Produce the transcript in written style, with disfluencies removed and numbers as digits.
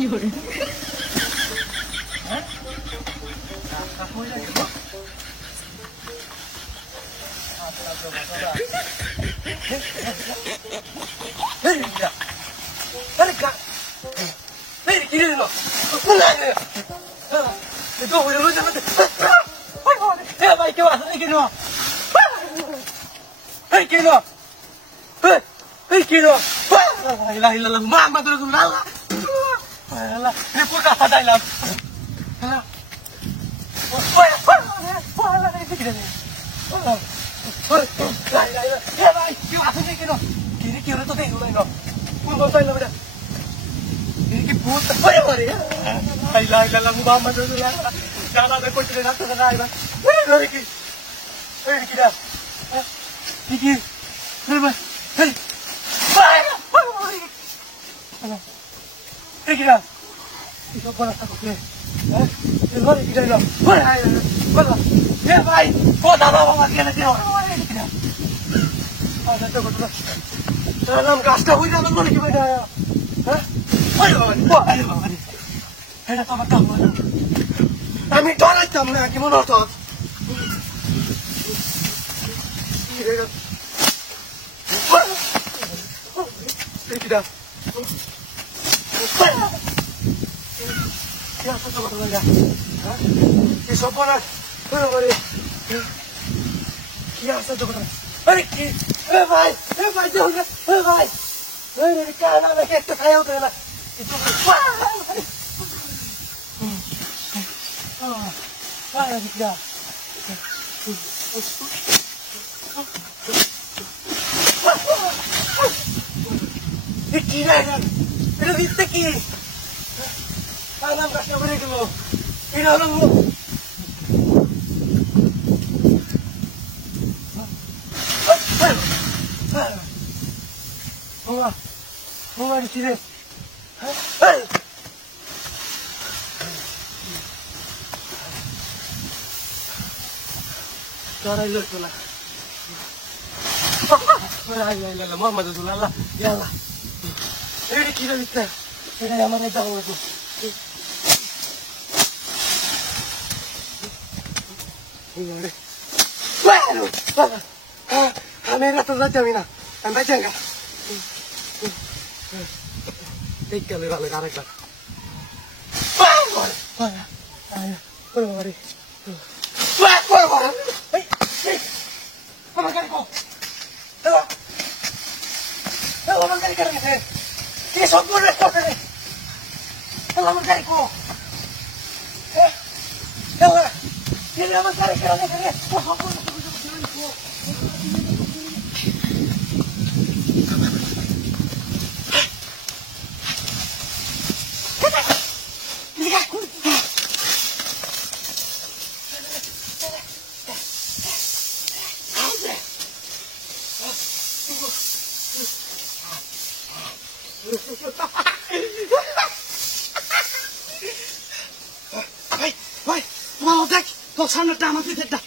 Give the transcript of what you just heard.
有人。Mama terus lala. Lala, ini pun dah sadar lah. Lala. Wah, ini kita ni. Ya, baik. Kau apa ni kau? Kini kau tu tengok lagi. Pun kau say lah benda. Ini kau pun tak payah mari. Lala, mama terus lala. Jangan ada kau cerita tu nak ayah. Ini kita. Ini. Lepas. Hey. Kira, itu pun aku kira. Itu kira lo. Mana? Ya baik. Kau dah bawa makan lagi orang. Kira. Ada tu kau tu. Dalam kasta hujan dalam mana kita ada? Ayo. Ada apa kamu? Kami tolak kamu nak gimana tu? Kira. Ya, satu orang lagi. Di sopan ada. Ya, satu orang. Baik, jangan. Baik. Dari kanan lagi kita tahu tu lah. Itu. Lagi kita. Ikiran. Pero viste que alam kasih apa ni tu? Ini orang tu. Mama di sini. Cara elok tu lah. Lah, mama tu lah. Ya lah. Ini kita bisa. Ini yang mana tahu itu. Ini. Wah. Kamera tu saja mina. Sampai jangan. Tiga lagi kan. Wah. Ayo. Mari. Wah. Hei. Mama kau. Hello, mama kau ni. Kini sokong ni kau ni. Hello, mama kau. Hello. Kini mama kau ni. Sokong ni. Vai, dek, kau sana dah mati dah.